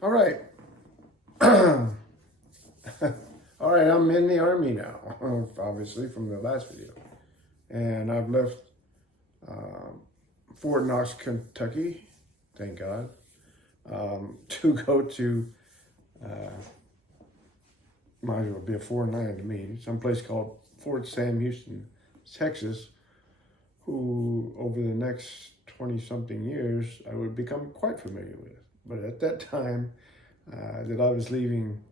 All right. All right, I'm in the Army now, obviously, from the last video. And I've left Fort Knox, Kentucky, thank God, to go to, might as well be a foreign land to me, someplace called Fort Sam Houston, Texas, who over the next 20-something years I would become quite familiar with. But at that time that I was leaving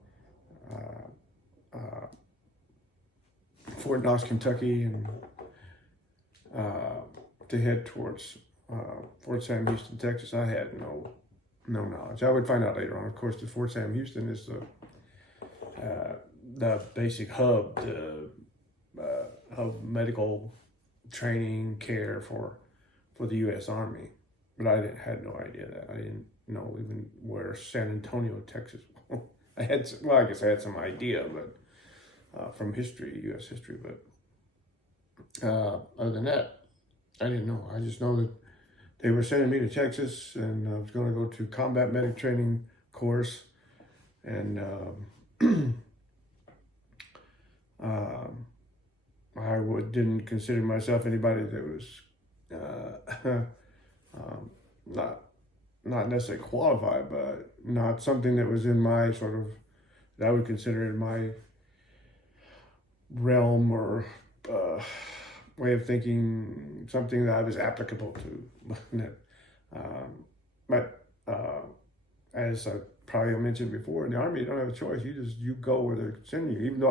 Fort Knox, Kentucky, and to head towards Fort Sam Houston, Texas, I had no knowledge. I would find out later on, of course, that Fort Sam Houston is the basic hub, the hub medical training care for the U.S. Army. But I had no idea that. I didn't know even where San Antonio, Texas. I guess I had some idea, but from history, U.S. history. But other than that, I didn't know. I just know that they were sending me to Texas, and I was going to go to combat medic training course, and I didn't consider myself anybody that was not necessarily qualified, but not something that was in my that I would consider in my realm or way of thinking, something that I was applicable to. But as I probably mentioned before, in the Army, you don't have a choice. You go where they're sending you. Even though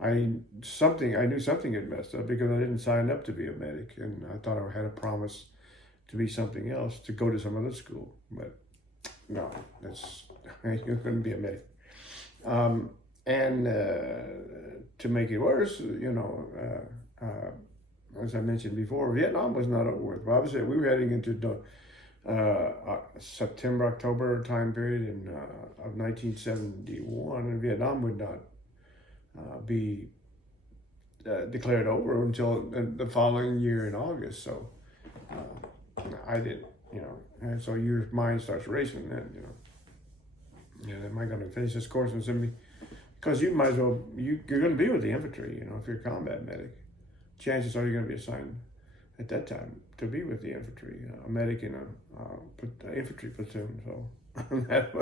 I knew something had messed up because I didn't sign up to be a medic, and I thought I had a promise to be something else, to go to some other school. But no, you're going to be a medic. And to make it worse, as I mentioned before, Vietnam was not over with. Obviously, we were heading into September, October time period of 1971, and Vietnam would not be declared over until the following year in August. So I didn't, and so your mind starts racing then, am I going to finish this course and send me? Because you might as well, you're going to be with the infantry, if you're a combat medic. Chances are you're going to be assigned at that time to be with the infantry, a medic in a infantry platoon. So that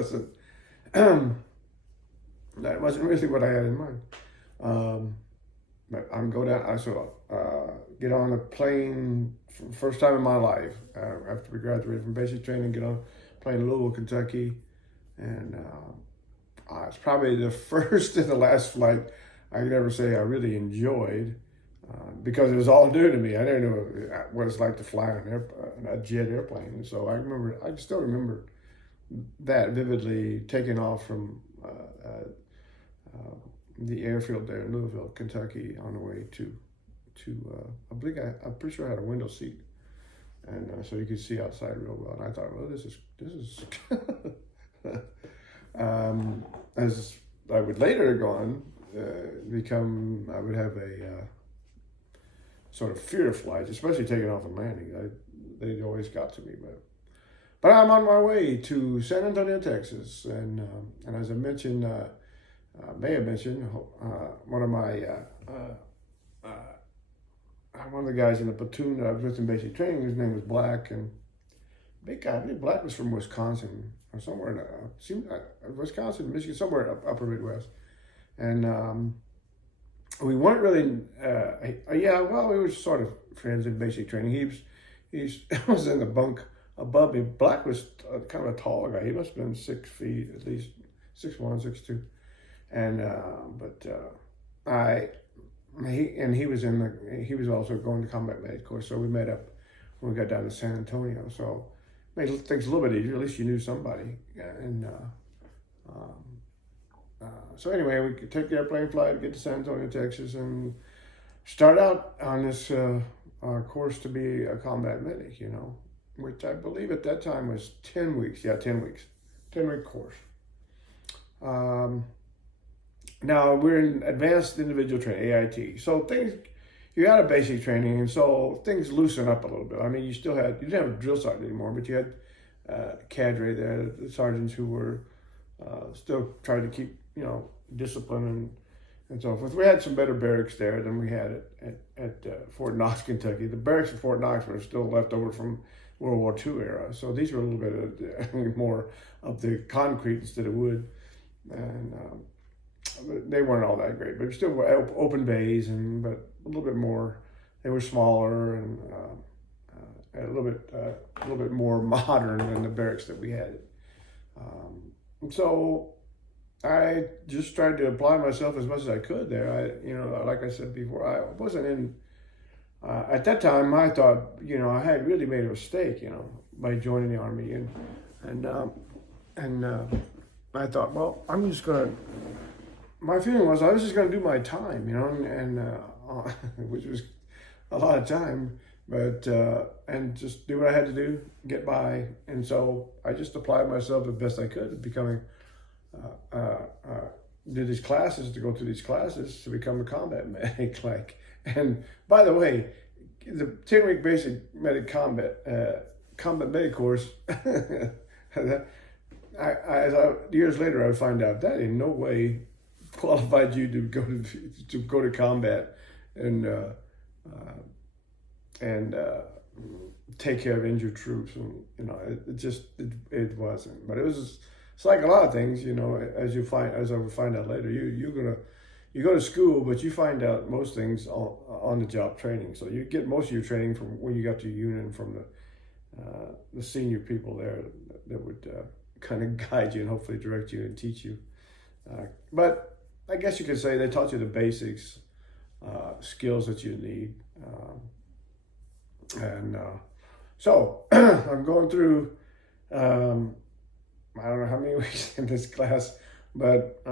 wasn't really what I had in mind. But I'm go down. Get on a plane for the first time in my life after we graduated from basic training. Get on a plane in Louisville, Kentucky, and it's probably the first and the last flight I could ever say I really enjoyed. Because it was all new to me. I didn't know what it's like to fly on a jet airplane. And so I still remember that vividly, taking off from the airfield there in Louisville, Kentucky, on the way to I'm pretty sure I had a window seat, and so you could see outside real well. And I thought, well, this is as I would later go on I would have a sort of fear of flights, especially taking off and landing. They always got to me, but I'm on my way to San Antonio, Texas, and as I mentioned, may have mentioned, one of the guys in the platoon that I was with in basic training, his name was Black, and big guy. I believe Black was from Wisconsin or somewhere Wisconsin, Michigan, somewhere upper Midwest, and we weren't really, we were sort of friends in basic training. He was in the bunk above me. Black was kind of a tall guy. He must have been 6 feet, at least 6'1", 6'2". And, he was also going to combat medic course. So we met up when we got down to San Antonio. So made things a little bit easier. At least you knew somebody. And, so anyway, we could take the airplane flight, get to San Antonio, Texas, and start out on this course to be a combat medic, which I believe at that time was 10 weeks. Yeah, 10 weeks. 10-week course. Now, we're in advanced individual training, AIT. So you had a basic training, and so things loosen up a little bit. I mean, you didn't have a drill sergeant anymore, but you had cadre there, the sergeants who were still trying to keep, discipline and so forth. We had some better barracks there than we had at Fort Knox, Kentucky. The barracks at Fort Knox were still left over from World War II era, so these were a little bit more of the concrete instead of wood, and they weren't all that great, but still open bays, but a little bit more. They were smaller and a little bit more modern than the barracks that we had. So I just tried to apply myself as much as I could there. Like I said before, I wasn't in. At that time, I thought, I had really made a mistake, by joining the Army, and I thought, well, I'm just gonna. My feeling was I was just gonna do my time, which was a lot of time, but and just do what I had to do, get by, and so I just applied myself as best I could, at becoming. Did these classes to go through these classes to become a combat medic, And by the way, the 10-week basic medic combat medic course. Years later, I find out that in no way qualified you to go to combat and take care of injured troops, and it wasn't. But it's like a lot of things, as I would find out later. You go to school, but you find out most things on the job training. So you get most of your training from when you got to union from the senior people there that would kind of guide you and hopefully direct you and teach you. But I guess you could say they taught you the basics, skills that you need. So I'm going through, I don't know how many weeks in this class, but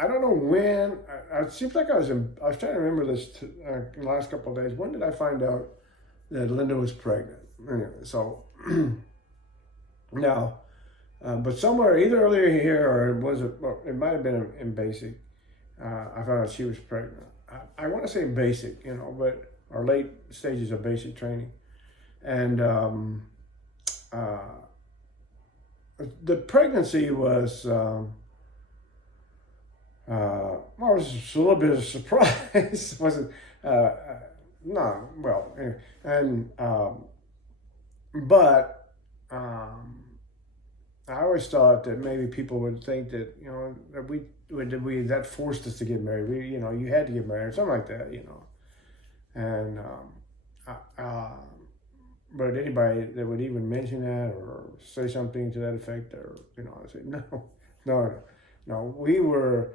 I don't know when. It seems like I was trying to remember this in the last couple of days. When did I find out that Linda was pregnant? Anyway, so now, but somewhere either earlier here or it might have been in basic. I found out she was pregnant. I want to say basic, but our late stages of basic training, and the pregnancy was. It was a little bit of a surprise. Wasn't no, well, and but I always thought that maybe people would think that that forced us to get married. You had to get married, something like that, and but anybody that would even mention that or say something to that effect, or I said no, we were.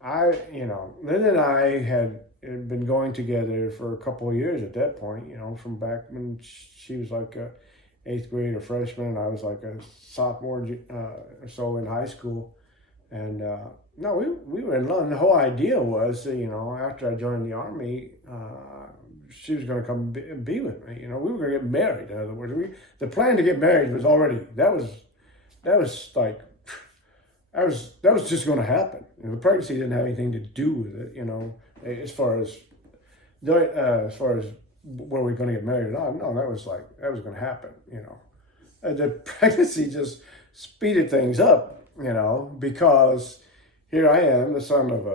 Linda and I had been going together for a couple of years at that point, from back when she was like a 8th grade or freshman, and I was like a sophomore or so in high school. And no, we were in love. And the whole idea was, after I joined the Army, she was going to come be with me. We were going to get married. In other words, the plan to get married was already, that was just going to happen. The pregnancy didn't have anything to do with it, as far as were we going to get married or not. No, that was going to happen, The pregnancy just speeded things up, because here I am, the son of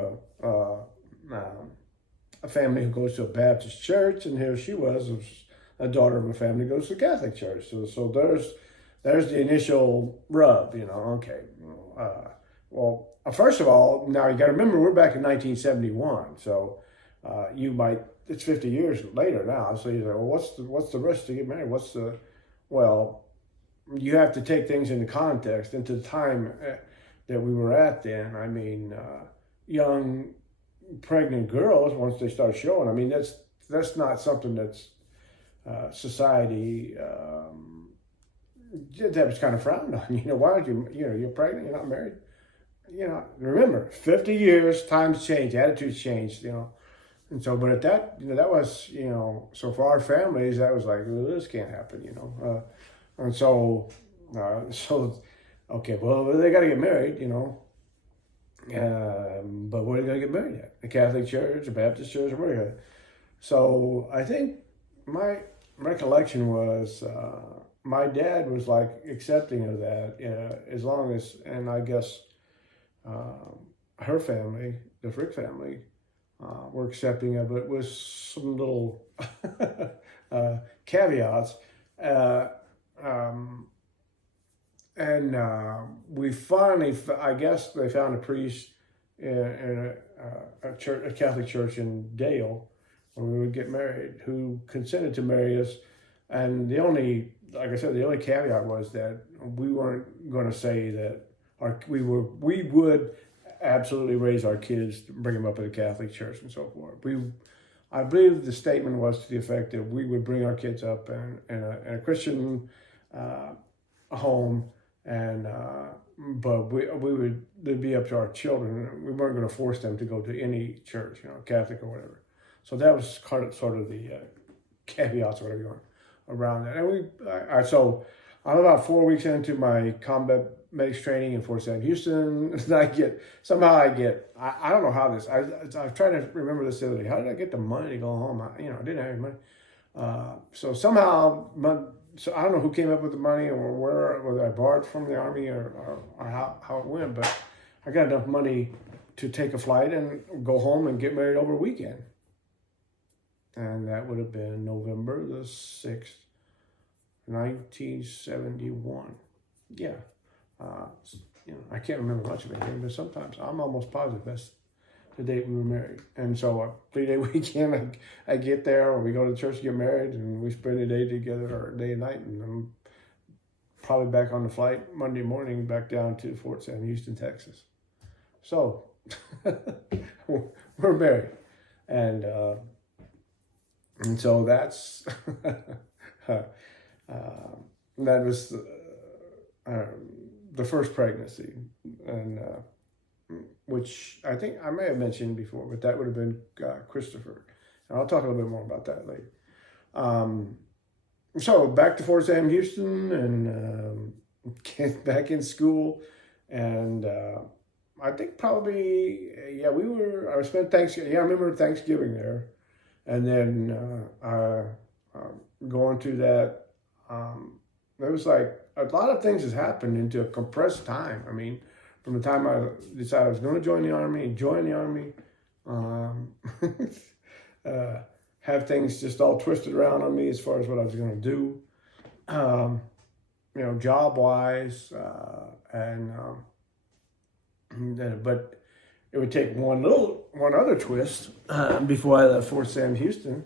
a family who goes to a Baptist church, and here she was a daughter of a family who goes to a Catholic church. So there's the initial rub, okay. Well, first of all, now you got to remember we're back in 1971, so it's 50 years later now. So you say, well, what's the rush to get married? Well, you have to take things into context, into the time that we were at then. I mean, young pregnant girls, once they start showing, I mean, that's not something that's society that was kind of frowned on. Why aren't you? You're pregnant, you're not married. Remember, 50 years, times change, attitudes change, And so, but at that, that was, so for our families, that was like, well, this can't happen, And so, okay, well, they got to get married, but where are they going to get married at? A Catholic church, a Baptist church, or where? So I think my recollection was my dad was like accepting of that, as long as, and I guess her family, the Frick family, were accepting of it with some little caveats. Uh, um, and we finally, I guess they found a priest in a church, a Catholic church in Dale, where we would get married, who consented to marry us. And the only, like I said, the only caveat was that we weren't going to say that we would absolutely raise our kids, bring them up in a Catholic church and so forth. I believe the statement was to the effect that we would bring our kids up in a Christian home, and but we would, it'd be up to our children. We weren't going to force them to go to any church, Catholic or whatever. So that was sort of the caveats or whatever you want around that. And so I'm about 4 weeks into my combat medics training in Fort Sam Houston. And I don't know how this, I'm trying to remember this the other day. How did I get the money to go home? I didn't have any money. So somehow, so I don't know who came up with the money or whether I borrowed from the Army or how it went, but I got enough money to take a flight and go home and get married over a weekend. And that would have been November the 6th, 1971. Yeah. I can't remember much of it, but sometimes I'm almost positive that's the date we were married. And so 3-day weekend, I get there, or we go to church to get married, and we spend a day together, or a day and night, and I'm probably back on the flight Monday morning back down to Fort Sam Houston, Texas. So we're married. And so that's that was the first pregnancy, and which I think I may have mentioned before, but that would have been Christopher, and I'll talk a little bit more about that later. So back to Fort Sam Houston, and get back in school, and I think probably I spent Thanksgiving. Yeah, I remember Thanksgiving there. And then going through that, there was like a lot of things has happened into a compressed time. I mean, from the time I decided I was going to join the Army, have things just all twisted around on me as far as what I was going to do, job wise, but it would take one other twist before I left Fort Sam Houston,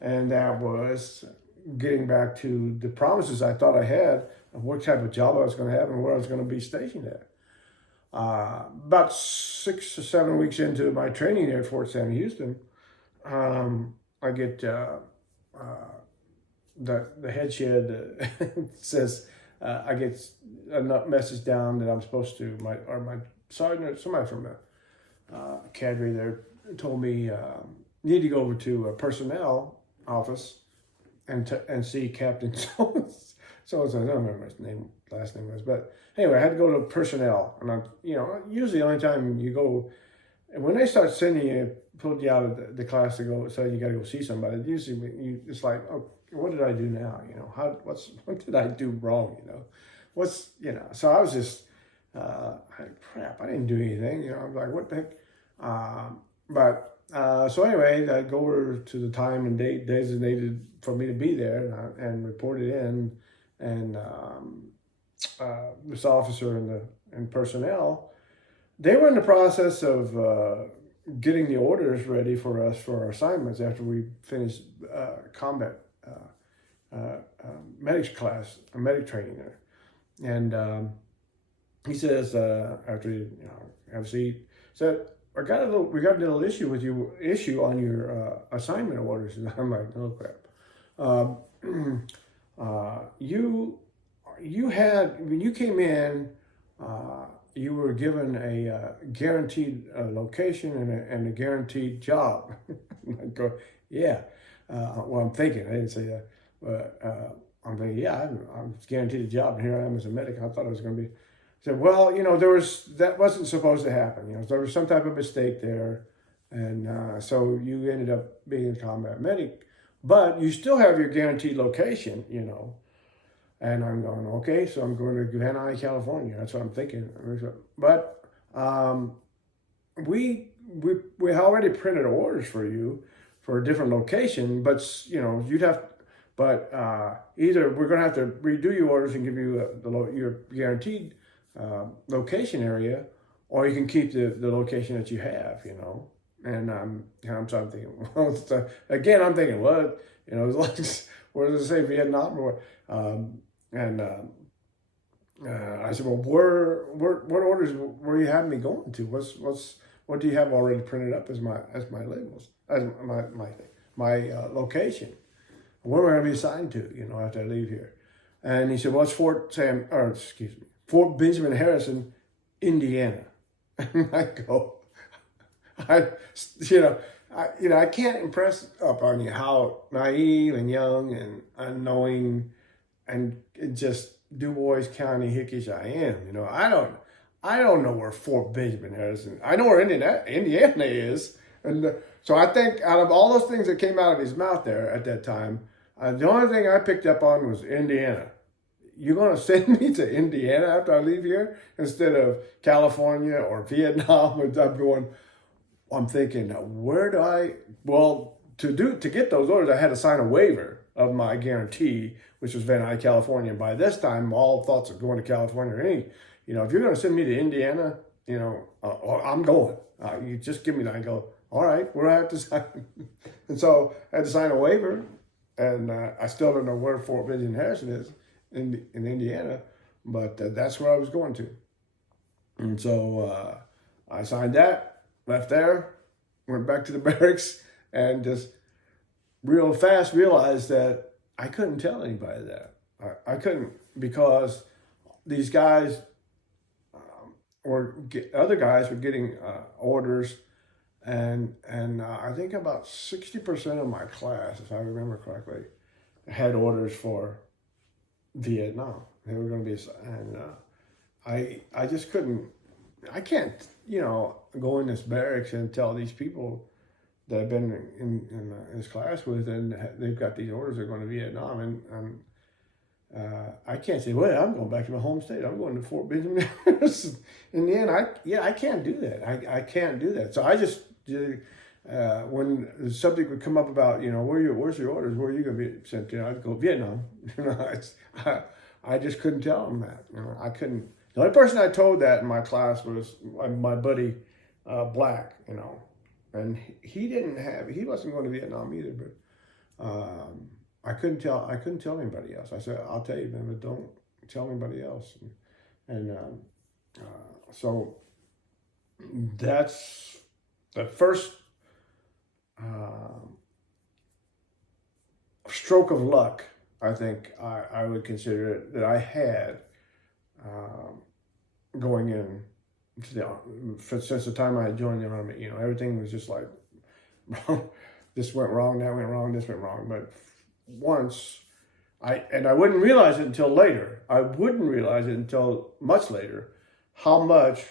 and that was getting back to the promises I thought I had of what type of job I was going to have and where I was going to be stationed at. About 6 or 7 weeks into my training there at Fort Sam Houston, I get the head shed says I get a message down that I'm supposed to, my sergeant or somebody from the cadre there told me you need to go over to a personnel office and see Captain so I don't remember his last name was, but anyway, I had to go to personnel, and usually the only time you go, and when they start sending you, pulled you out of the class to go, so you got to go see somebody. Usually it's like, oh, what did I do now? What did I do wrong? So I was just. Crap, I didn't do anything. I'm like, what the heck? So anyway, I go over to the time and date designated for me to be there, and report it in. And this officer and personnel, they were in the process of getting the orders ready for us for our assignments after we finished combat medics class, medic training there. And he says, after have a seat, said, we got a little issue on your assignment orders. And I'm like, oh crap. You had, when you came in, you were given a guaranteed location and a guaranteed job. I go, yeah. Well, I'm thinking, I didn't say that, but I'm thinking, yeah, I'm guaranteed a job, and here I am as a medic. I thought it was going to be. Said, well, that wasn't supposed to happen. There was some type of mistake there, and so you ended up being a combat medic, but you still have your guaranteed location. And I'm going, okay, so I'm going to Van Nuys, California. That's what I'm thinking. But we already printed orders for you for a different location, but you'd have, but either we're going to have to redo your orders and give you your guaranteed location area, or you can keep the location that you have, And so I'm thinking, well, again, I'm thinking, what, it's like, where does it say Vietnam or what? I said, well, what orders were you having me going to? What do you have already printed up as my labels, as my location? Where am I going to be assigned to, after I leave here? And he said, well, it's Fort Benjamin Harrison, Indiana. And I go, I can't impress upon you how naive and young and unknowing and just Du Bois County hickish I am. I don't know where Fort Benjamin Harrison. I know where Indiana is, and so I think out of all those things that came out of his mouth there at that time, the only thing I picked up on was Indiana. You're going to send me to Indiana after I leave here instead of California or Vietnam? I'm thinking, where do I? Well, to get those orders, I had to sign a waiver of my guarantee, which was Van Nuys, California. And by this time, all thoughts of going to California or any, if you're going to send me to Indiana, I'm going. You just give me that. I go, all right, where do I have to sign? And so I had to sign a waiver, and I still don't know where Fort Benjamin Harrison is in Indiana, but that's where I was going to. And so I signed that, left there, went back to the barracks, and just real fast realized that I couldn't tell anybody that. I couldn't, because these guys other guys were getting orders, and I think about 60% of my class, if I remember correctly, had orders for Vietnam. They were going to be, and I just couldn't. I can't, go in this barracks and tell these people that I've been in this class with, and they've got these orders, they're going to Vietnam, and I can't say, well, I'm going back to my home state. I'm going to Fort Benjamin. In the end, I can't do that. I can't do that. So I just, when the subject would come up about, where's your orders? Where are you going to be sent to? I'd go, Vietnam. I just couldn't tell them that. I couldn't. The only person I told that in my class was my buddy, Black, and he wasn't going to Vietnam either, but I couldn't tell anybody else. I said, I'll tell you, man, but don't tell anybody else. And so that's the first stroke of luck, I think I would consider it, that I had going in to since the time I joined the Army. Everything was just like, this went wrong, that went wrong, this went wrong. But once I wouldn't realize it until later. I wouldn't realize it until much later how much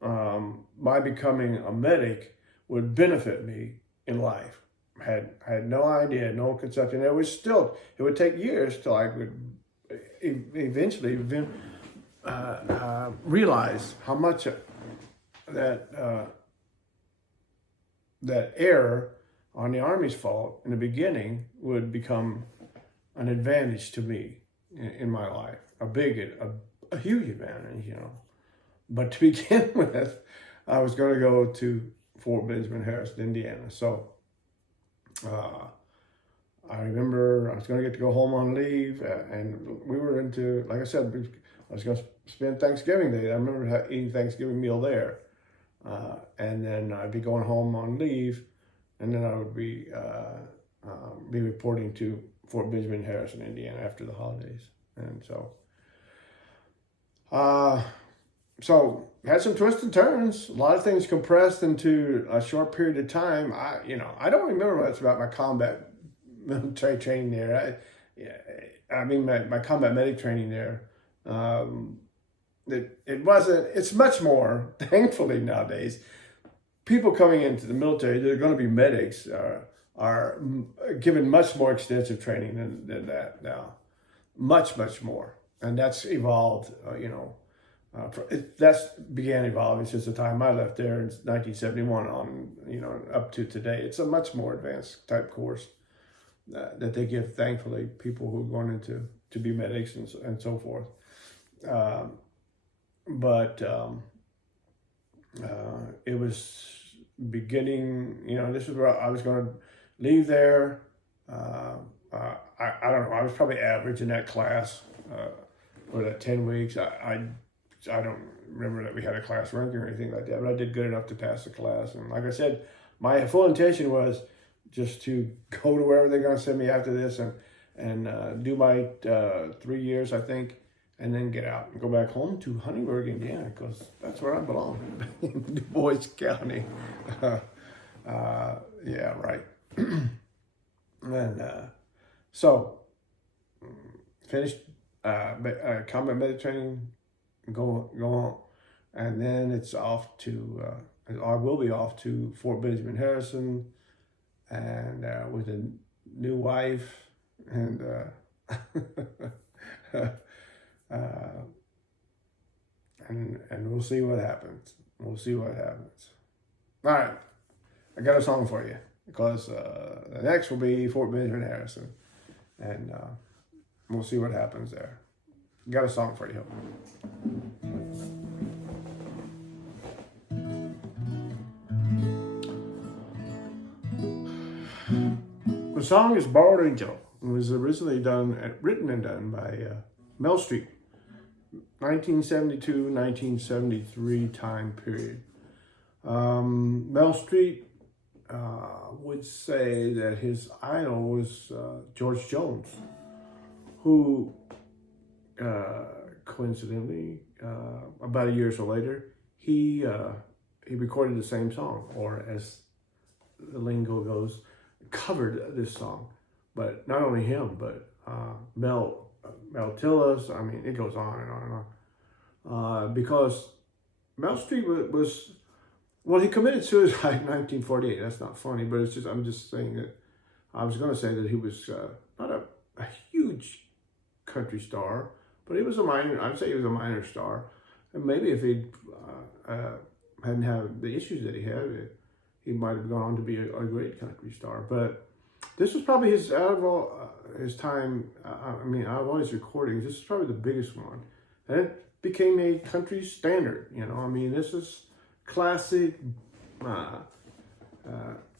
my becoming a medic would benefit me in life. I had no idea, no conception. It would take years till I would eventually realize how much that error on the Army's fault in the beginning would become an advantage to me in my life, a huge advantage, But to begin with, I was going to go to Fort Benjamin Harrison, Indiana. So I remember I was going to get to go home on leave, and we were into, like I said, I was going to spend Thanksgiving Day. I remember eating Thanksgiving meal there, and then I'd be going home on leave, and then I would be reporting to Fort Benjamin Harrison, Indiana, after the holidays. And so had some twists and turns, a lot of things compressed into a short period of time. I don't remember much about my combat military training there. My combat medic training there. It's much more, thankfully nowadays, people coming into the military, they're going to be medics, are given much more extensive training than that now. much, much more. And that's evolved, that's began evolving since the time I left there in 1971 on, up to today. It's a much more advanced type course that they give, thankfully, people who are going into to be medics and so forth. But it was beginning, this is where I was going to leave there. I don't know, I was probably average in that class for that 10 weeks. I don't remember that we had a class ranking or anything like that, but I did good enough to pass the class. And like I said, my full intention was just to go to wherever they're going to send me after this and do my 3 years, I think, and then get out and go back home to Huntingburg, Indiana, because that's where I belong, in Du Bois County. Yeah, right. And so, finished combat medic training, go on, and then it's off to, I will be off to Fort Benjamin Harrison, and with a new wife, and and we'll see what happens. We'll see what happens. All right, I got a song for you, because the next will be Fort Benjamin Harrison, and we'll see what happens there. Got a song for you. The song is Borrowed Angel. It was originally written and done by Mel Street, 1972-1973 time period. Mel Street would say that his idol was George Jones, who coincidentally, about a year or so later, he recorded the same song, or as the lingo goes, covered this song. But not only him, but Mel Tillis. I mean, it goes on and on and on. Because Mel Street was well, he committed suicide in 1948. That's not funny, but I'm just saying that I was going to say that he was not a huge country star, but he was I'd say he was a minor star. And maybe if he hadn't had the issues that he had, he might have gone on to be a great country star. But this was probably out of all his time, out of all his recordings, this is probably the biggest one. And it became a country standard, this is classic.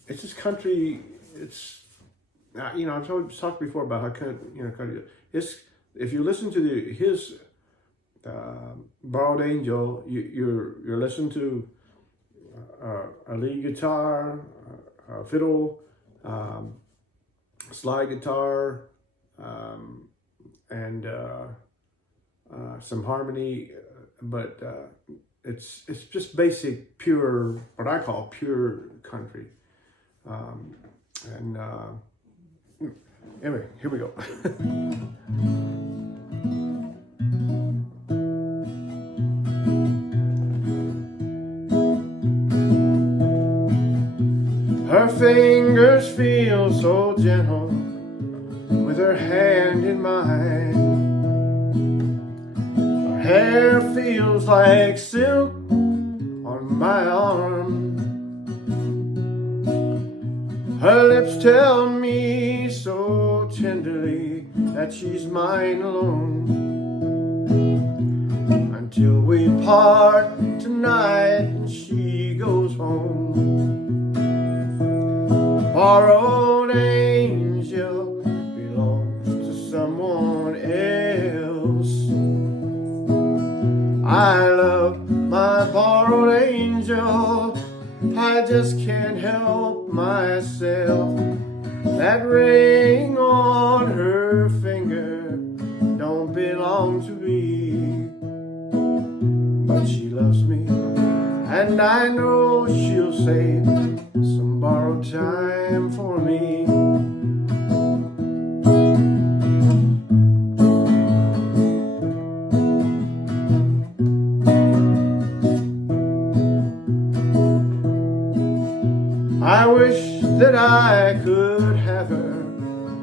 It's just country. It's I've talked before about how country. It's, if you listen to his Borrowed Angel, you're listening to a lead guitar, fiddle, slide guitar, and some harmony, but it's just basic, pure, what I call pure country. Anyway, here we go. Her fingers feel so gentle with her hand in mine. Her hair feels like silk on my arm. Her lips tell me so tenderly that she's mine alone, until we part tonight and she goes home. Borrowed angel belongs to someone else. I love my borrowed angel, I just can't help myself. That ring on her finger don't belong to me, but she loves me, and I know she'll save some borrowed time for me. I wish that I could have her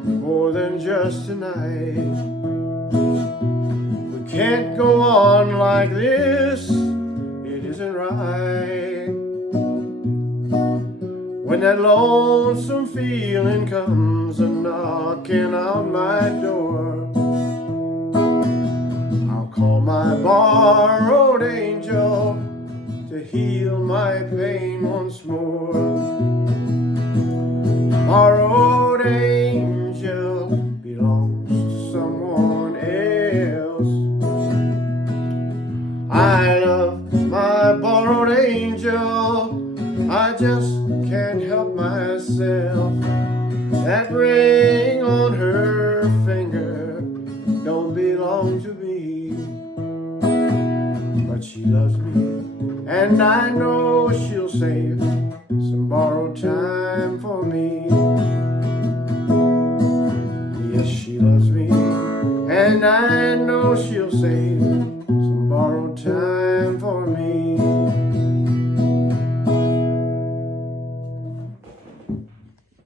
more than just tonight. can't go on like this, it isn't right. When that lonesome feeling comes a knocking on my door, I'll call my borrowed angel to heal my pain once more. Borrowed angel belongs to someone else. I love my borrowed angel, I just can't help myself. That ring on her finger don't belong to me, but she loves me, and I know she'll save some borrowed time for me. Yes, she loves me, and I know she'll save some borrowed time for me.